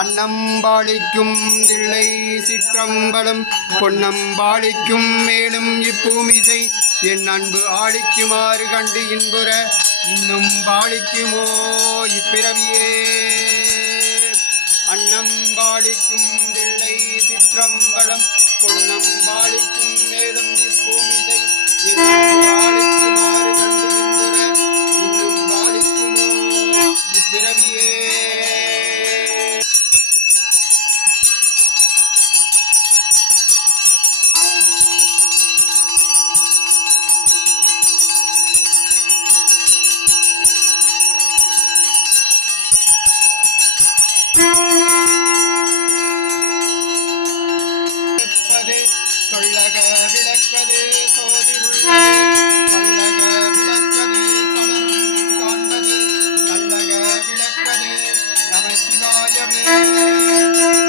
அன்னம்பாளிக்கும் தில்லை சிற்றம்பலம் பொன்னம்பாளிக்கும் மேலும் இப்பூமிசை என் அன்பு ஆளிக்குமாறு கண்டு இன்புற இன்னும் பாளிக்குமோ இப்பிறவியே. அன்னம்பாளிக்கும் தில்லை சிற்றம்பலம் பொன்னம்பாளிக்கும் மேலும் இப்பூமிசை என் அன்பு ஆளிக்குமாறு கண்டு இன்புற இன்னும் பாளிக்குமோ இப்பிறவியே. சொல்லக விளக்கது சோதி உள்ளக விளக்கது கணரும் காண்பது நல்லக விளக்கது நம சிவாயவே.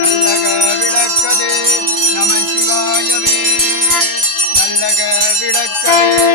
நல்லக விளக்கது நம சிவாயவே. நல்லக விளக்கது